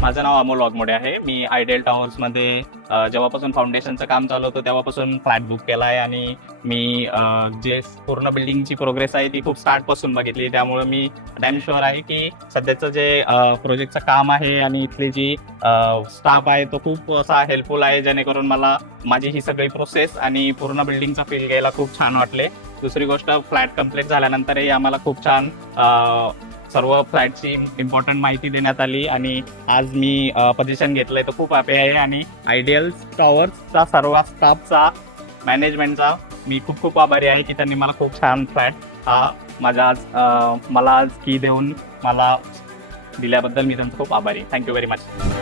माझं नाव अमोल वाघमोडे आहे. मी आयडियल टॉवर्समध्ये जेव्हापासून फाउंडेशनचं काम चालू होतं तेव्हापासून फ्लॅट बुक केला आहे आणि मी जे पूर्ण बिल्डिंगची प्रोग्रेस आहे ती खूप स्टार्टपासून बघितली. त्यामुळे मी डॅम शुअर आहे की सध्याचं जे प्रोजेक्टचं काम आहे आणि इथली जी स्टाफ आहे तो खूप असा हेल्पफुल आहे, जेणेकरून मला माझी ही सगळी प्रोसेस आणि पूर्ण बिल्डिंगचा फील घ्यायला खूप छान वाटले. दुसरी गोष्ट, फ्लॅट कम्प्लीट झाल्यानंतरही आम्हाला खूप छान सर्व फ्लॅटची इम्पॉर्टंट माहिती देण्यात आली आणि आज मी पोझिशन घेतलंय तर खूप हॅपी आहे. आणि आयडियल टॉवर्सचा सर्व स्टाफचा, मॅनेजमेंटचा मी खूप खूप आभारी आहे की त्यांनी मला खूप छान फ्लॅट हा मला आज की देऊन मला दिल्याबद्दल मी त्यांचा खूप आभारी. Thank you very much.